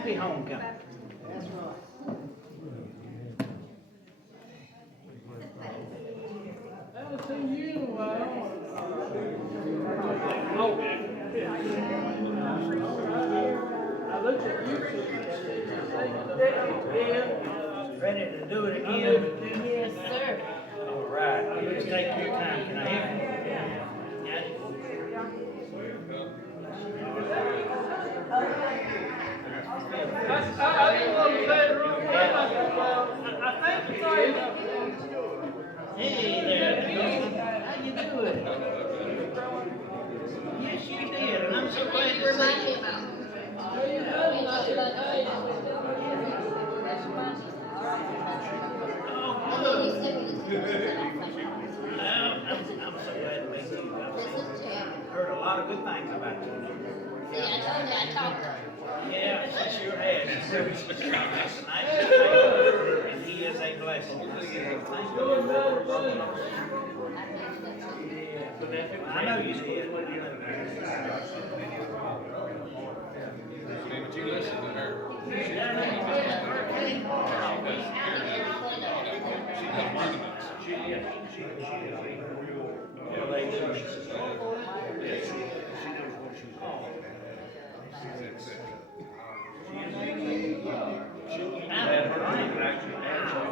Happy homecoming. That's right. Haven't seen you in a while. I looked at you. Ready to do it again? Yes, sir. All right, you just take your time, can I help you? I didn't want to say the wrong thing. I think it is. Hey there, how you doing? Yes, you did, and I'm so glad to see you. How you doing? I said, hey. I'm so glad to meet you. I've heard a lot of good things about you. Yeah, she sure has. She said she's the nicest lady, and he is a blessing. I said, thank you. I know you did. But you listen to her. She's got monuments.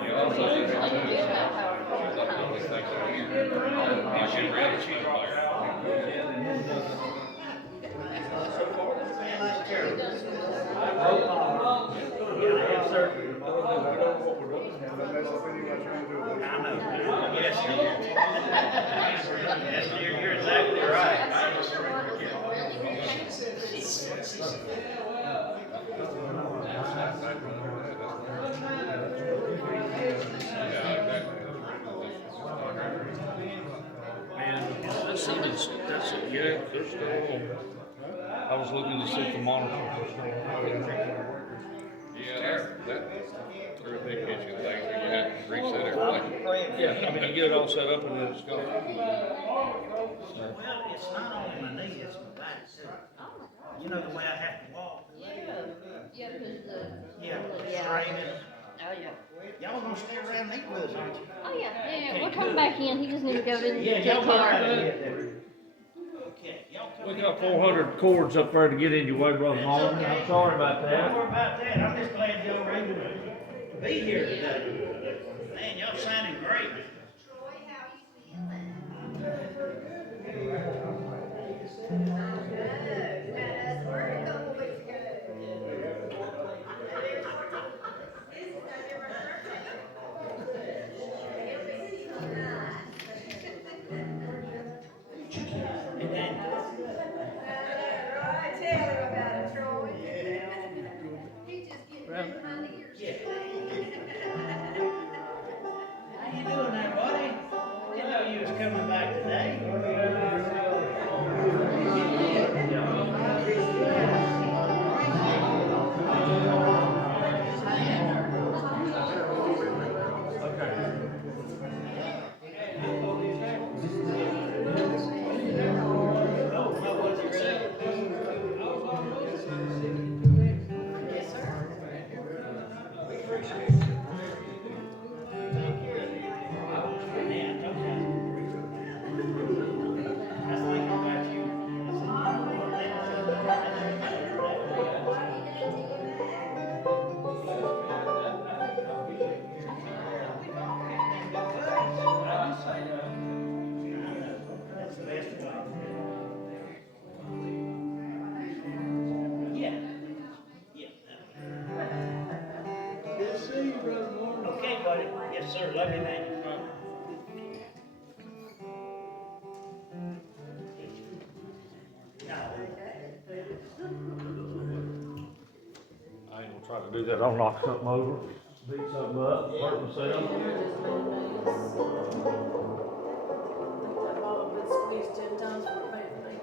You also she's the only thing here. She's ready to cheat Yeah, I have surgery. I know. Yes, dear. Yes, dear, you're exactly right. Man, that's something, yeah, there's still on. I was looking to see if the monitor was still on. Yeah, that threw a big issue thing where you had to reset everything. Yeah, I mean, you get it all set up and then it's gone. Well, it's not only my knee, it's my back too. You know the way I have to walk? Yeah, straining. Oh, yeah. Y'all gonna stay around and eat with us, aren't you? Oh, yeah, we'll come back in, he just needs to go to the Yeah, y'all go car. right ahead there. Okay, y'all come in. We got 400 cords up there to get in your way, Brother Marlon. I'm sorry about Don't that. worry about that, I'm just glad y'all were able to be here today. Man, y'all sounding great. And then, how you doing there, buddy? Didn't know you was coming back today. Oh, what was it, really? Yes, sir. We appreciate it. Man, okay. I was thinking about you. That's the best way. Yeah. Yeah. Good to see you, Brother Marlon. Okay, buddy. Yes, sir. Love you, man. I ain't gonna try to do that. I'll knock something over, beat something up, hurt myself. That ball been squeezed 10 times for a baby.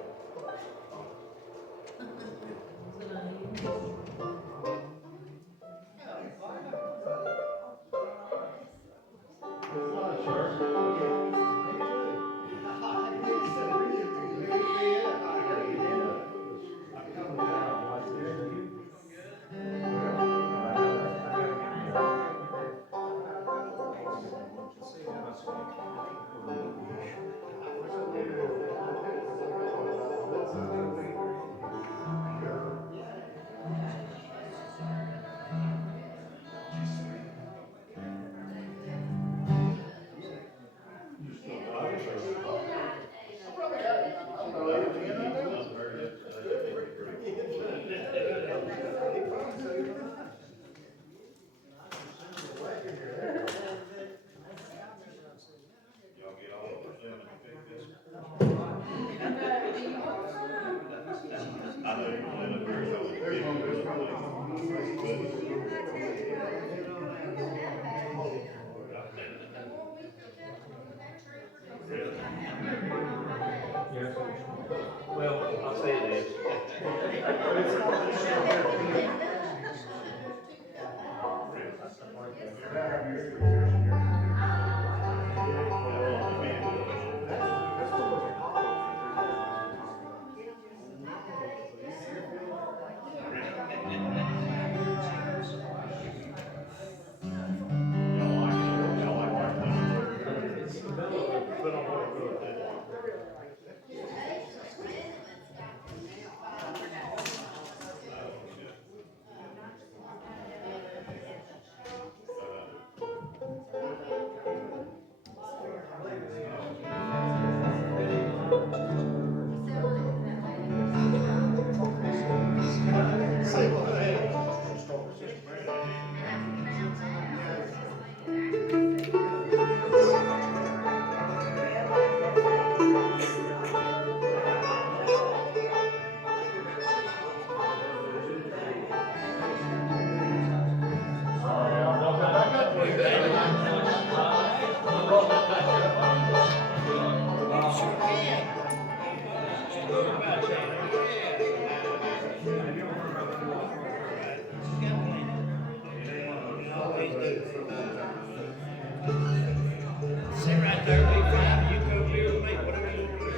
Sit right there, be fine, you go beer with me, whatever you want to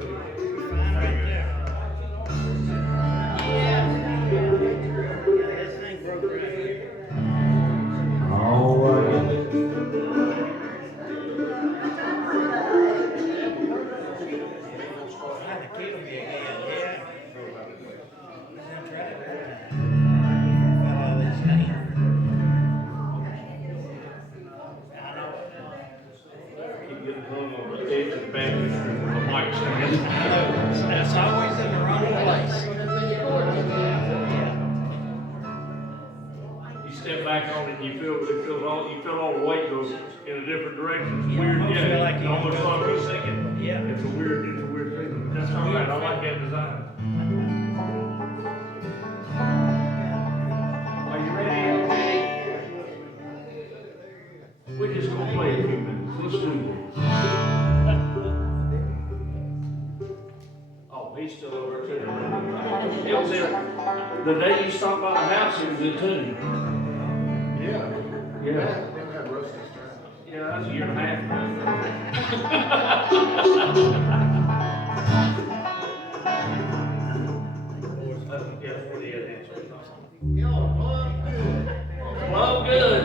do. You're fine right there. Yeah, this thing broke right here. Trying to kill me again, yeah. We're gonna try it one time. Fell out of this thing. I know. Keep getting hung on the edge of the bench from the mic stand. I know. That's always in the wrong place. You step back on it, you feel all the weight goes in a different direction. It's weird, almost feel like you almost go like you're singing. Yeah. It's a weird feeling. That's all right. I like that design. Are you ready? We're just gonna play a few minutes. Let's do this. Oh, he's still over too. It was in, the day you stopped by the house, it was in tune. Yeah. Yeah. They had roasting straps. Yeah, that's a year and a half ago. Well, good.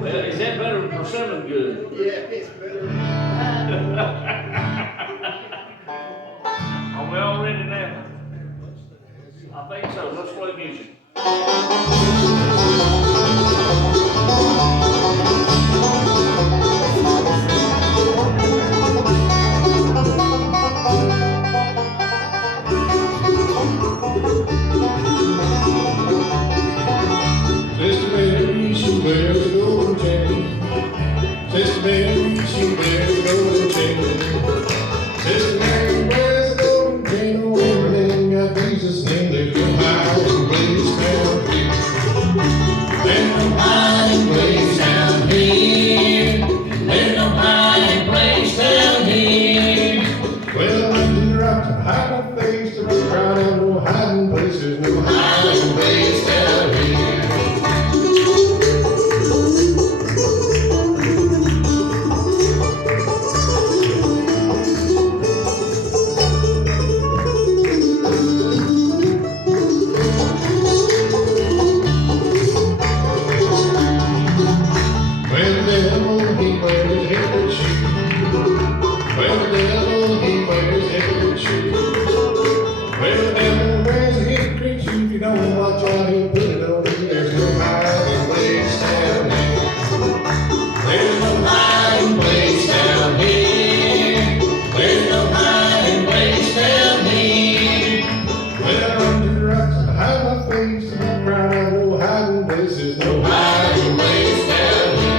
Well, is that better than persimmon good? Yeah, it's better. Are we all ready now? I think so. Let's play music. Sister Mary, she wears a golden chain. Sister Mary, she wears a golden chain. Sister Mary wears a golden chain on everything. Got Jesus' name. There's no hiding place down here. There's no hiding place down here. There's no hiding place down here. Well, I do the rocks and hide my face. The rock crowd out, no hiding place. There's no hiding place down here. Well, the devil, he wears hickory shoes. Well, the devil, he wears hickory shoes. Well, the devil wears a hickory shoe. If you don't watch out, he'll put it on you. There's no hiding place down here. There's no hiding place down here. There's no hiding place down here. Well, I run to the rocks and hide my face. And I cry out, no hiding place. There's no hiding place down here.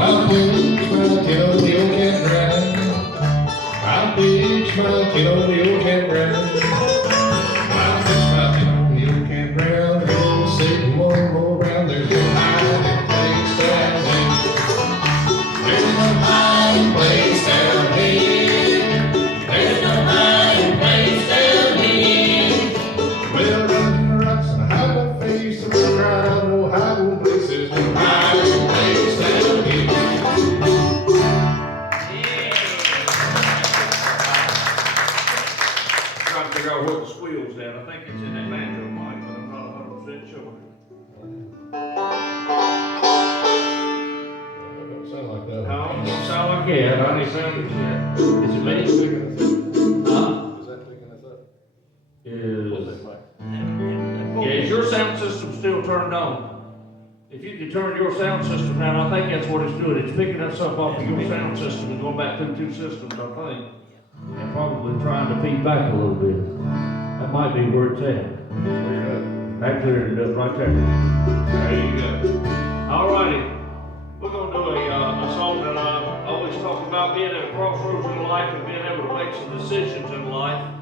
I'll pitch my kid on the old campground. I'll pitch my kid on the old campground. I'll pitch my kid on the old campground. We'll sit one more round. There's no hiding place down here. There's no hiding place down here. There's no hiding place down here. Well, run to the rocks and hide my face. And we'll cry out, no hiding place. There's no hiding place down here. Trying to figure out what the squeal's at. I think it's in that banjo mic, but I'm not 100% sure. Don't sound like that. No, it don't sound like yet, I ain't found it yet. Is it me? Huh? Is that picking us up? Is, yeah, is your sound system still turned on? If you could turn your sound system down, I think that's what it's doing. It's picking us up off of your sound system and going back through two systems, I think. And probably trying to feed back a little bit. That might be where it's at. That cleared it up right there. There you go. Alrighty. We're gonna do a song that I always talk about, being at a crossroads in life and being able to make some decisions in life.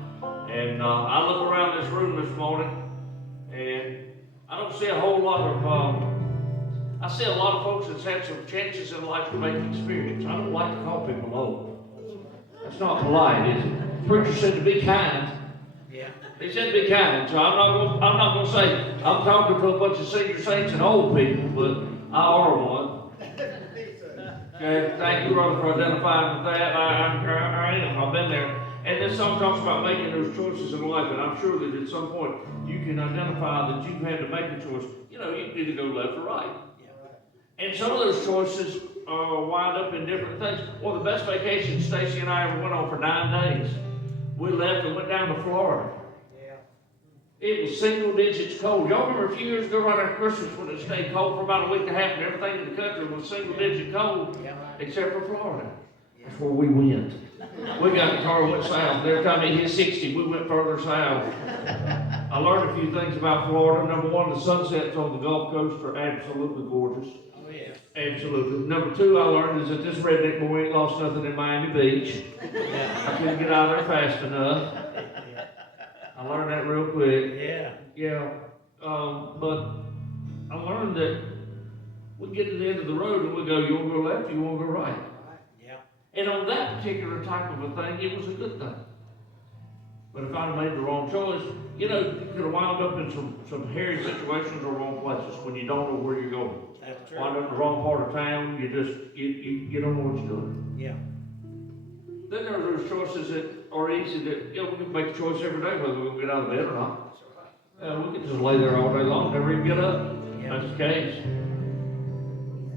And I look around this room this morning, and I don't see a whole lot of, I see a lot of folks that's had some chances in life to make experience. I don't like to call people old. That's not polite, is it? The preacher said to be kind. Yeah. He said be kind, so I'm not gonna say, I'm talking to a bunch of senior saints and old people, but I are one. Okay, thank you, brother, for identifying with that. I am, I've been there. And this song talks about making those choices in life, and I'm sure that at some point you can identify that you've had to make a choice. You know, you can either go left or right. And some of those choices wind up in different things. Well, the best vacation Stacy and I ever went on for 9 days. We left and went down to Florida. It was single digits cold. Y'all remember a few years ago right after Christmas when it stayed cold for about a week and a half and everything in the country was single digit cold, except for Florida. That's where we went. We got in the car and went south. Every time it hit 60, we went further south. I learned a few things about Florida. Number one, the sunsets on the Gulf Coast are absolutely gorgeous. Oh, yeah. Absolutely. Number two, I learned is that this redneck boy ain't lost nothing in Miami Beach. I couldn't get out of there fast enough. I learned that real quick. Yeah. Yeah. But I learned that we get to the end of the road and we go, you want to go left, you want to go right. Yeah. And on that particular type of a thing, it was a good thing. But if I'd made the wrong choice, you know, you could have wound up in some hairy situations or wrong places when you don't know where you're going. That's true. Wind up in the wrong part of town, you don't know what you're doing. Yeah. Then there are those choices that are easy that, you know, we can make a choice every day whether we're going to get out of bed or not. We can just lay there all day long, never even get up. Yeah. That's the case.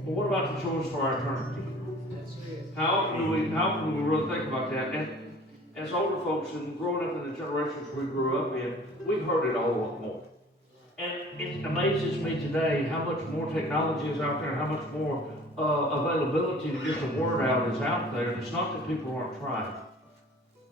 But what about the choice for our eternity? How often do we really think about that? And as older folks and growing up in the generations we grew up in, we've heard it all a lot more. And it amazes me today how much more technology is out there, how much more availability to get the word out is out there. And it's not that people aren't trying.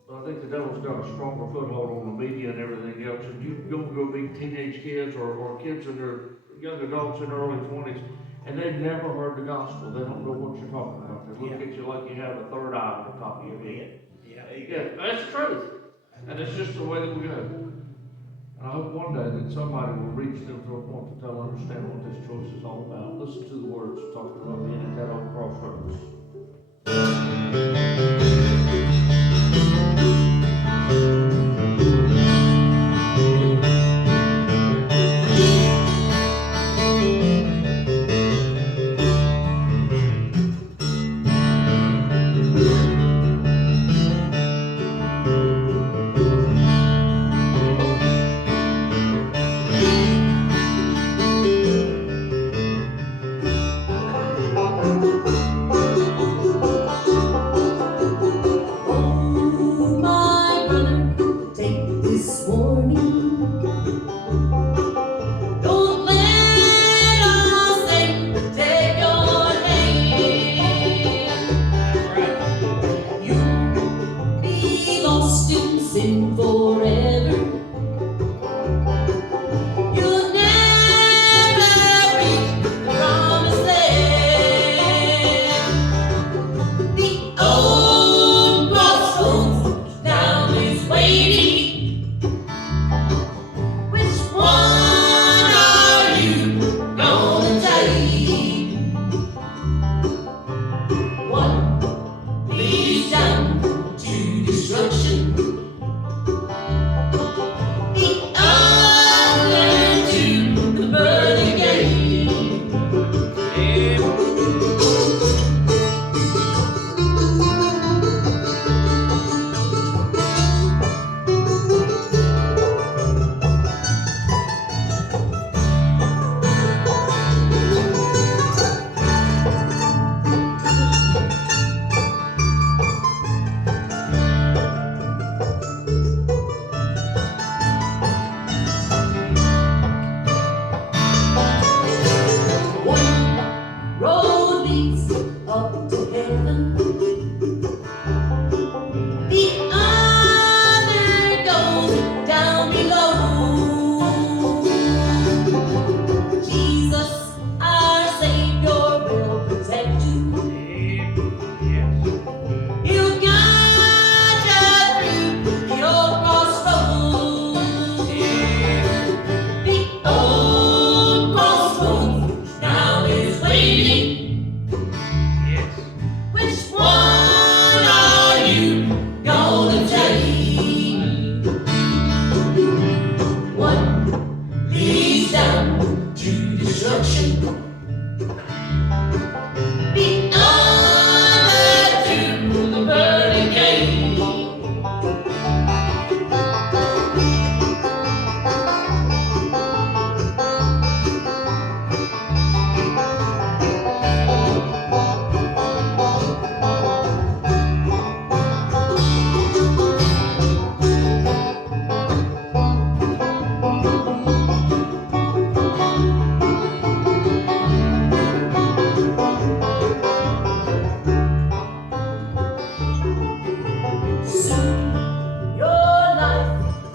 But I think the devil's got a stronger foothold on the media and everything else. And you go meet teenage kids or kids in their young adults in their early 20s, and they've never heard the gospel. They don't know what you're talking about. They look at you like you have a third eye on the top of your head. Yeah, that's the truth. And it's just the way that we go. And I hope one day that somebody will reach them to a point that they'll understand what this choice is all about. Listen to the words talking about being at that old crossroads.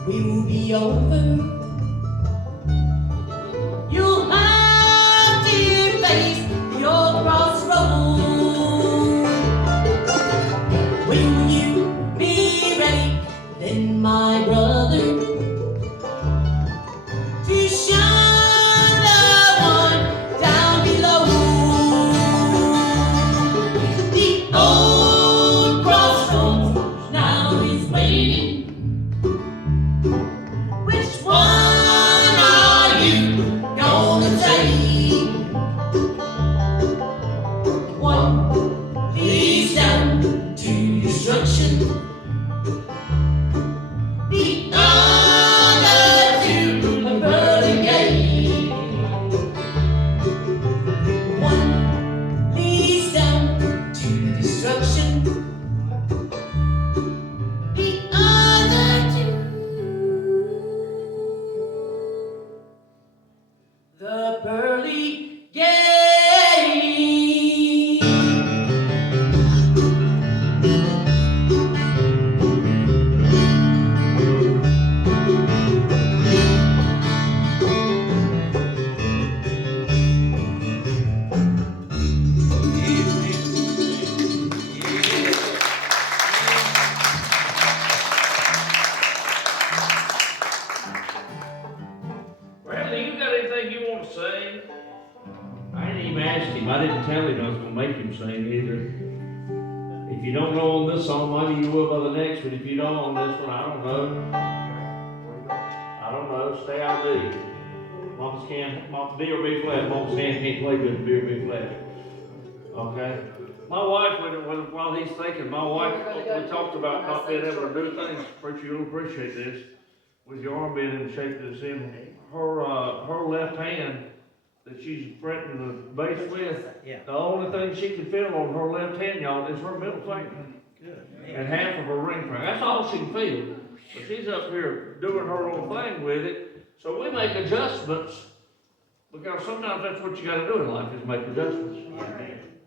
will be over. You'll have to face your crossroad. Will you be ready then, my brother, to shine the one down below? The old crossroads now is waiting. Which one are you gonna take? One leads down to destruction. The other to a pearly gate. One leads down to destruction. The other to the pearly gate. Bradley, you got anything you want to say? I didn't even ask him. I didn't tell him I was going to make him sing either. If you don't know on this song, maybe you will by the next one. If you don't on this one, I don't know. I don't know. Stay out of D. Mama's can't, D or B flat. Mama's hand can't play good B or B flat. Okay? My wife, while he's thinking, my wife, we talked about not being able to do things. Preacher, you'll appreciate this. With your arm being in the shape that it's in, her left hand that she's fretting the bass with, Yeah. the only thing she can feel on her left hand, y'all, is her middle finger Good. and half of her ring finger. That's all she can feel. But she's up here doing her own thing with it. So we make adjustments because sometimes that's what you got to do in life is make adjustments.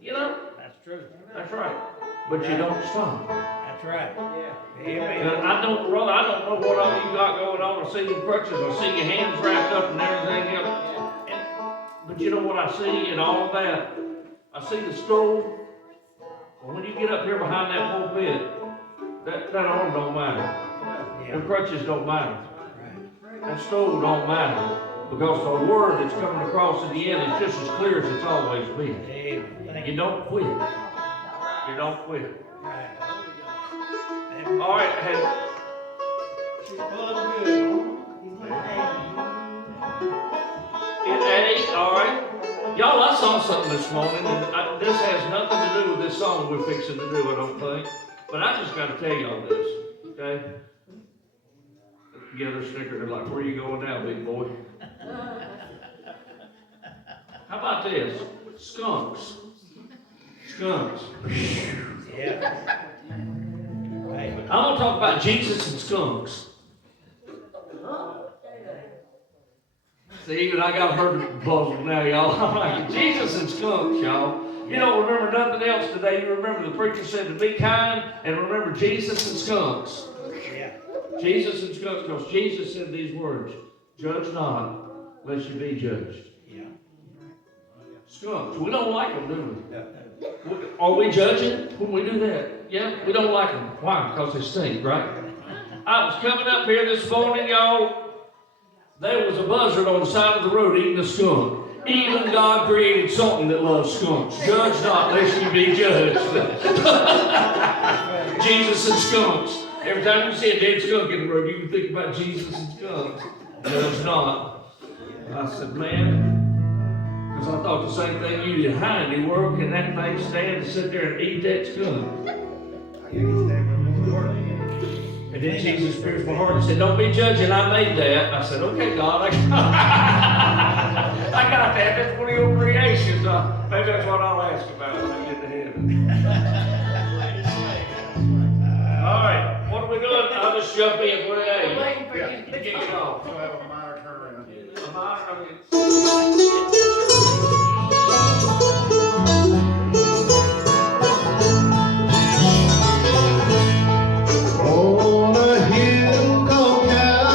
You know, That's true. that's right. But you don't stop. That's right. And Amen. I don't know what all you got going on. I see your crutches, I see your hands wrapped up and everything else. But you know what I see in all of that? I see the stool. When you get up here behind that pulpit, that arm don't matter. The crutches don't matter. That stool don't matter. Because the word that's coming across at the end is just as clear as it's always been. Amen. Thank You you. don't quit. You don't quit. Right. All right, in A, all right. Y'all, I saw something this morning, and this has nothing to do with this song we're fixing to do, I don't think. But I just got to tell y'all this, okay? Yeah, they're snickering. They're like, where are you going now, big boy? How about this? Skunks. Skunks. Yeah. Right. I want to talk about Jesus and skunks. See, even I got hurt puzzled now, y'all. I'm like, Jesus and skunks, y'all. You don't remember nothing else today. You remember the preacher said to be kind, and remember Jesus and skunks. Yeah. Jesus and skunks, because Jesus said these words, judge not, lest you be judged. Yeah. Skunks, we don't like them, do we? Are we judging when we do that? Yeah, we don't like them. Why? Because they stink, right? I was coming up here this morning, y'all. There was a buzzard on the side of the road eating a skunk. Even God created something that loves skunks. Judge not, lest you be judged. Jesus and skunks. Every time you see a dead skunk in the road, you can think about Jesus and skunks. Judge not. I said, man, because I thought the same thing you did. How in the world can that thing stand and sit there and eat that skunk? And then Jesus pierced my heart and said, don't be judging, I made that. I said, okay, God, I got that. That's one of your creations. Maybe that's what I'll ask about when I get to heaven. All right, what are we doing? I'll just jump in. What are they? Waiting for you to Kick it off. We'll have a minor turnaround. A minor, On a hill called Calvary.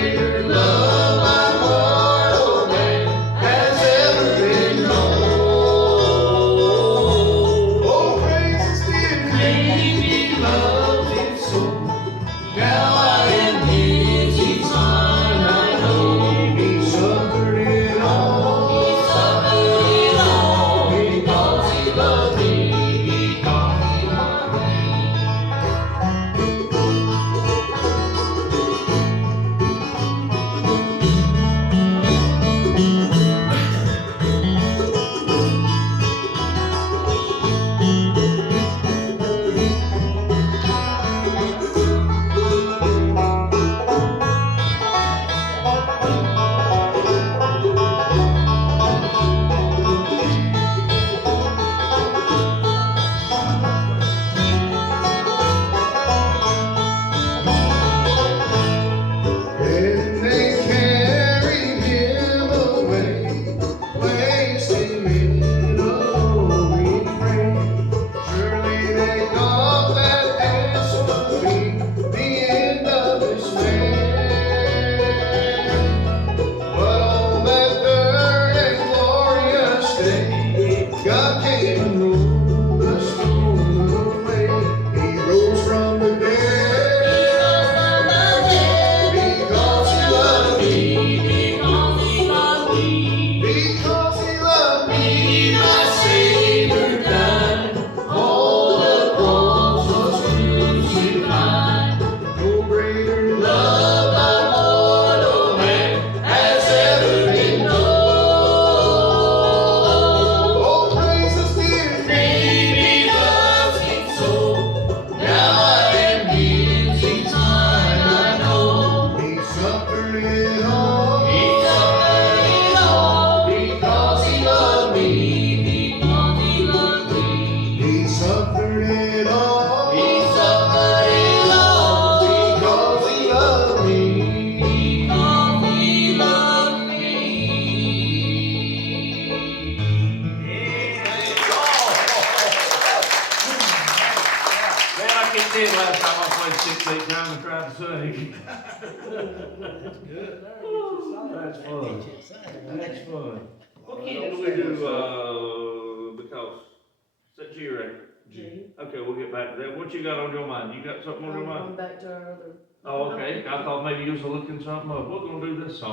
greater love my mortal man has ever been known. Oh, praise his dear name, he loves his soul. Now I am his, he's mine, I know. He suffered it all, because he loved me, because he loved me. Then they carried him away, placed him in a lowly grave. Surely they thought that this would be the end of this man. But on that third and glorious day, God came and rolled the stone away. He rose from the dead. Because he loved me, my Savior died. On the cross was crucified. No greater love my mortal man has ever been known. Oh, praise his dear name, he loves me so. Now I am his, he's mine, I know. He suffered it all, because he loved me, because he loved me. He suffered it all, because he loved me, because he loved me. Man, I can't tell you last time I played 6 8 down and tried to sing. That's fun. That's fun. What key did we do, because, set your record? G. Okay, we'll get back to that. What you got on your mind? You got something on your Going mind? back to our other. Oh, okay. I thought maybe you was looking something up. We're gonna do this song.